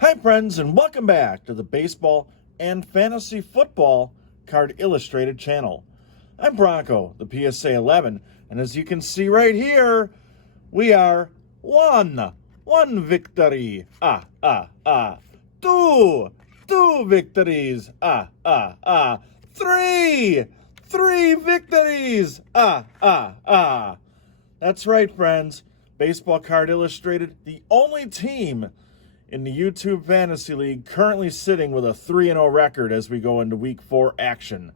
Hi friends, and welcome back to the Baseball and Fantasy Football Card Illustrated channel. I'm Bronco, the PSA 11, and as you can see right here, we are one victory, two victories, three victories, That's right, friends. Baseball Card Illustrated, the only team in the YouTube Fantasy League currently sitting with a 3-0 record as we go into Week 4 action.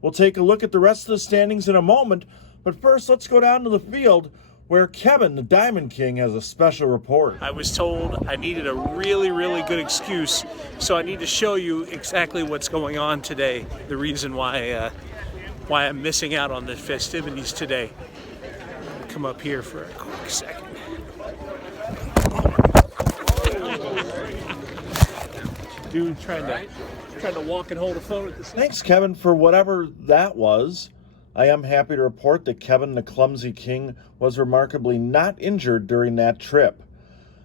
We'll take a look at the rest of the standings in a moment, but first let's go down to the field where Kevin, the Diamond King, has a special report. I was told I needed a really good excuse, so I need to show you exactly what's going on today, the reason why I'm missing out on the festivities today. Come up here for a quick second. Dude trying to walk and hold a phone at the same time. Thanks, Kevin, for whatever that was. I am happy to report that Kevin, the Clumsy King, was remarkably not injured during that trip.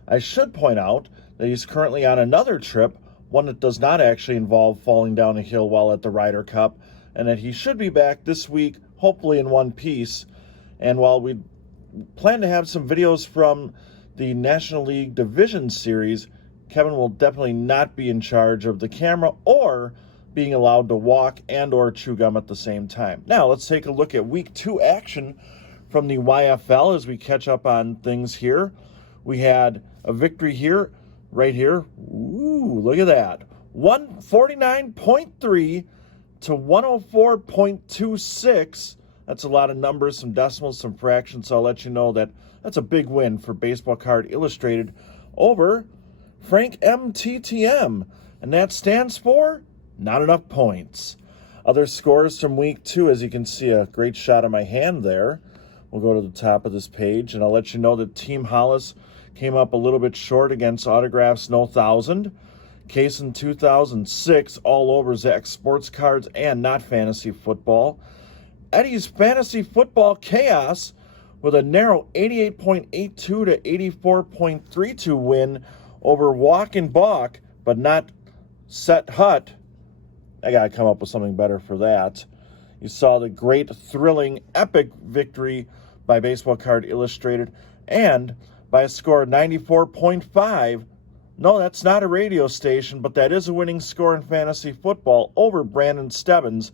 I should point out that he's currently on another trip, one that does not actually involve falling down a hill while at the Ryder Cup, and that he should be back this week, hopefully in one piece. And while we plan to have some videos from the National League Division Series, Kevin will definitely not be in charge of the camera or being allowed to walk and or chew gum at the same time. Now, let's take a look at Week 2 action from the YFL as we catch up on things here. We had a victory here, right here. Ooh, look at that. 149.3 to 104.26. That's a lot of numbers, some decimals, some fractions, so I'll let you know that that's a big win for Baseball Card Illustrated over Frank MTTM, and that stands for not enough points. Other scores from Week 2, as you can see, a great shot of my hand there. We'll go to the top of this page, and I'll let you know that Team Hollis came up a little bit short against Autographs No 1000. Kaysen 2006 all over Zach Sports Cards and Not Fantasy Football. Eddie's Fantasy Football Chaos with a narrow 88.82 to 84.32 win over Walk and Balk, but not Set Hut. I gotta come up with something better for that. You saw the great, thrilling, epic victory by Baseball Card Illustrated, and by a score of 94.5. No, that's not a radio station, but that is a winning score in fantasy football over Brandon Stebbins,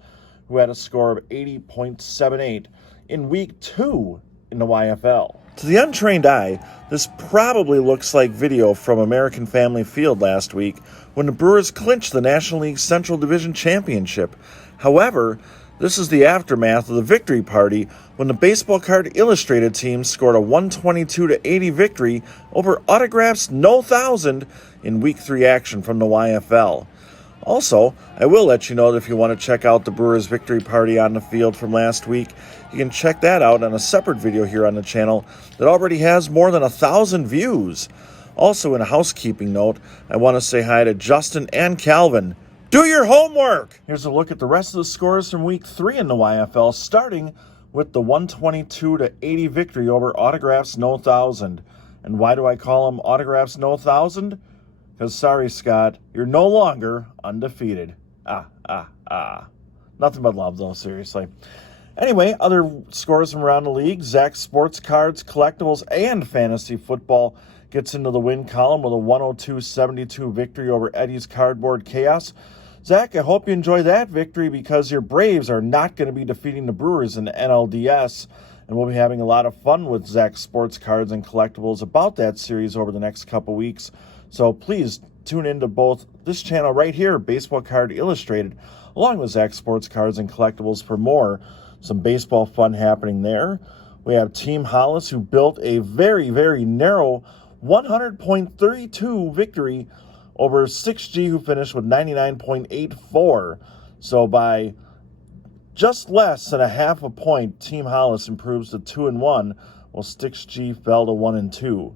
who had a score of 80.78 in Week 2 in the YFL. To the untrained eye, this probably looks like video from American Family Field last week when the Brewers clinched the National League Central Division Championship. However, this is the aftermath of the victory party when the Baseball Card Illustrated team scored a 122 to 80 victory over Autographs No 1000 in Week 3 action from the YFL. Also, I will let you know that if you want to check out the Brewers victory party on the field from last week, you can check that out on a separate video here on the channel that already has more than 1,000 views. Also, in a housekeeping note, I want to say hi to Justin and Calvin. Do your homework! Here's a look at the rest of the scores from Week 3 in the YFL, starting with the 122 to 80 victory over Autographs No 1000. And why do I call them Autographs No 1000? Because, sorry, Scott, you're no longer undefeated. Nothing but love, though, seriously. Anyway, other scores from around the league. Zach Sports Cards, Collectibles, and Fantasy Football gets into the win column with a 102-72 victory over Eddie's Cardboard Chaos. Zach, I hope you enjoy that victory because your Braves are not going to be defeating the Brewers in the NLDS, and we'll be having a lot of fun with Zach Sports Cards and Collectibles about that series over the next couple weeks. So please tune into both this channel right here, Baseball Card Illustrated, along with Zach Sports Cards and Collectibles for more. Some baseball fun happening there. We have Team Hollis, who built a very narrow 100.32 victory over 6G, who finished with 99.84. So by just less than a half a point, Team Hollis improves to 2-1, while 6G fell to 1-2.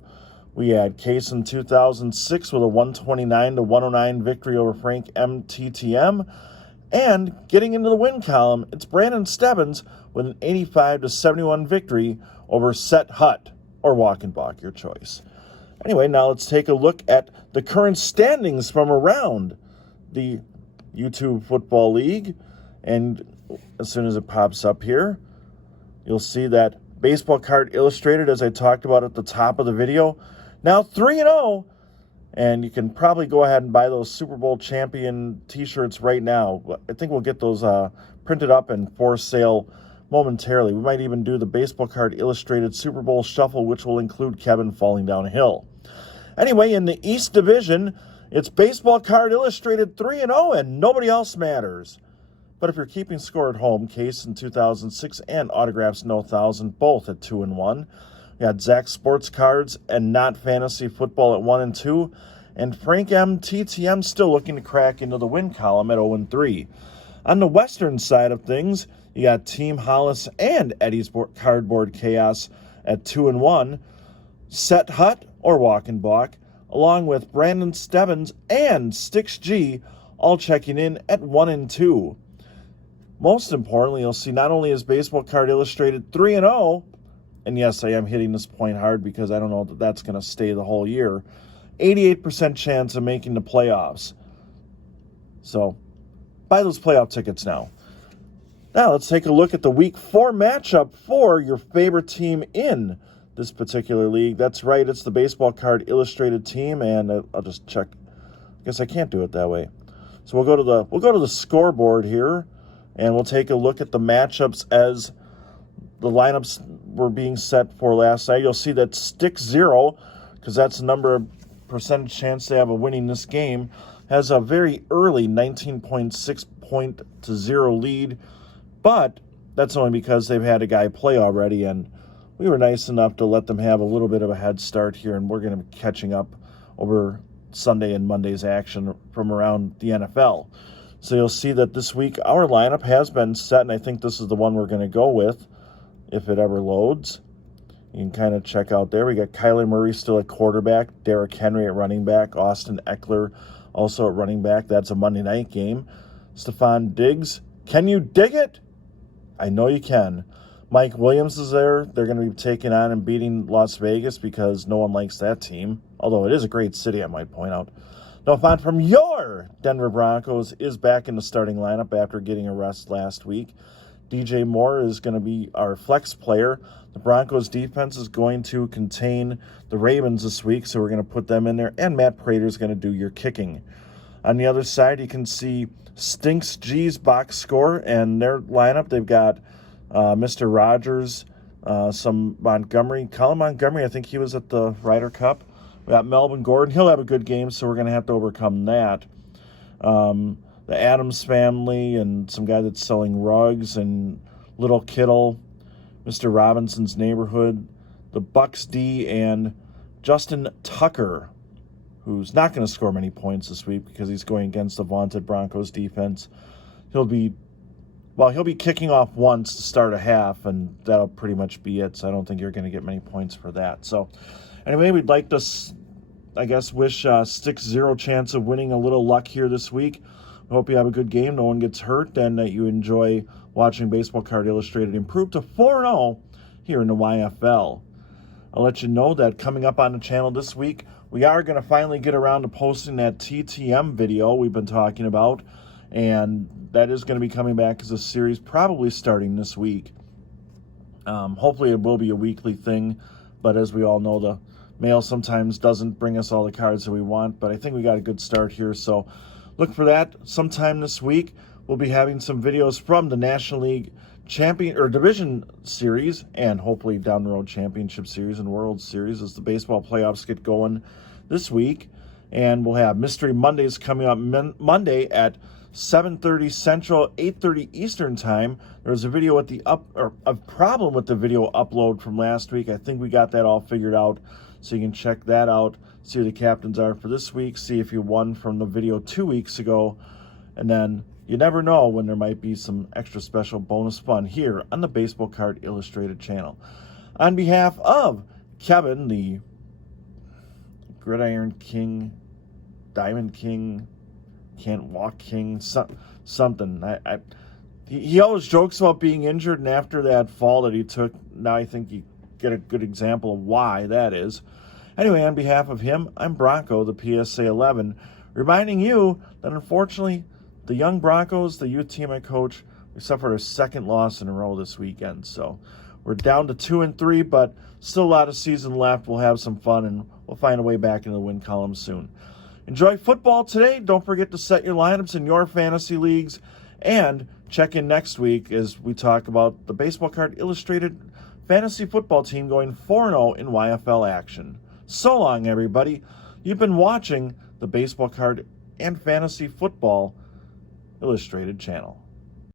We had Kaysen 2006 with a 129 to 109 victory over Frank MTTM. And getting into the win column, it's Brandon Stebbins with an 85 to 71 victory over Set Hut or Walk and Balk, your choice. Anyway, now let's take a look at the current standings from around the YouTube Football League. And as soon as it pops up here, you'll see that Baseball Card Illustrated, as I talked about at the top of the video, now 3-0. And you can probably go ahead and buy those Super Bowl champion t-shirts right now. I think we'll get those printed up and for sale momentarily. We might even do the Baseball Card Illustrated Super Bowl Shuffle, which will include Kevin falling down a hill. Anyway, in the East Division, it's Baseball Card Illustrated 3-0, and nobody else matters. But if you're keeping score at home, Case in 2006 and Autographs No 1000, both at 2-1. We got Zach Sports Cards and Not Fantasy Football at 1-2. And Frank M. TTM still looking to crack into the win column at 0-3. On the western side of things, you got Team Hollis and Eddie's Cardboard Chaos at 2-1. Set Hut or Walk and Balk, along with Brandon Stebbins and Stix G, all checking in at 1-2. Most importantly, you'll see not only is Baseball Card Illustrated 3-0, and yes, I am hitting this point hard because I don't know that that's going to stay the whole year, 88% chance of making the playoffs. So, buy those playoff tickets now. Now, let's take a look at the Week 4 matchup for your favorite team in this particular league. That's right, it's the Baseball Card Illustrated team, and I'll just check. I guess I can't do it that way. So we'll go to the scoreboard here, and we'll take a look at the matchups as the lineups were being set for last night. You'll see that Stick 0, because that's the number of percentage chance they have of winning this game, has a very early 19.6 point to 0 lead, but that's only because they've had a guy play already, and we were nice enough to let them have a little bit of a head start here, and we're going to be catching up over Sunday and Monday's action from around the NFL. So you'll see that this week our lineup has been set, and I think this is the one we're going to go with if it ever loads. You can kind of check out there. We got Kyler Murray still at quarterback, Derrick Henry at running back, Austin Eckler also at running back. That's a Monday night game. Stephon Diggs. Can you dig it? I know you can. Mike Williams is there. They're going to be taking on and beating Las Vegas because no one likes that team. Although it is a great city, I might point out. Noah Fant from your Denver Broncos is back in the starting lineup after getting a rest last week. DJ Moore is going to be our flex player. The Broncos defense is going to contain the Ravens this week, so we're going to put them in there. And Matt Prater is going to do your kicking. On the other side, you can see Stinks G's box score and their lineup. They've got Mr. Rogers, some Montgomery. Colin Montgomery, I think he was at the Ryder Cup. We got Melvin Gordon. He'll have a good game, so we're going to have to overcome that. The Adams family and some guy that's selling rugs and Little Kittle, Mr. Robinson's Neighborhood, the Bucks D, and Justin Tucker, who's not going to score many points this week because he's going against the vaunted Broncos defense. He'll be kicking off once to start a half, and that'll pretty much be it, so I don't think you're going to get many points for that. So anyway, we'd like to, I guess, wish Stick 0 chance of winning a little luck here this week. I hope you have a good game, no one gets hurt, and that you enjoy watching Baseball Card Illustrated improve to 4-0 here in the YFL. I'll let you know that coming up on the channel this week, we are going to finally get around to posting that TTM video we've been talking about, and that is going to be coming back as a series probably starting this week. Hopefully it will be a weekly thing, but as we all know, the mail sometimes doesn't bring us all the cards that we want, but I think we got a good start here, so look for that sometime this week. We'll be having some videos from the National League Champion or Division Series, and hopefully down the road Championship Series and World Series as the baseball playoffs get going this week. And we'll have Mystery Mondays coming up Monday at 7:30 Central, 8:30 Eastern Time. There was a video at a problem with the video upload from last week. I think we got that all figured out, so you can check that out. See who the captains are for this week. See if you won from the video 2 weeks ago. And then you never know when there might be some extra special bonus fun here on the Baseball Card Illustrated channel. On behalf of Kevin, the Gridiron King, Diamond King, Can't Walk King, something. He always jokes about being injured, and after that fall that he took, now I think you get a good example of why that is. Anyway, on behalf of him, I'm Bronco, the PSA 11, reminding you that unfortunately, the young Broncos, the youth team I coach, we suffered our second loss in a row this weekend. So we're down to 2-3, but still a lot of season left. We'll have some fun, and we'll find a way back into the win column soon. Enjoy football today. Don't forget to set your lineups in your fantasy leagues, and check in next week as we talk about the Baseball Card Illustrated fantasy football team going 4-0 in YFL action. So long, everybody. You've been watching the Baseball Card and Fantasy Football Illustrated channel.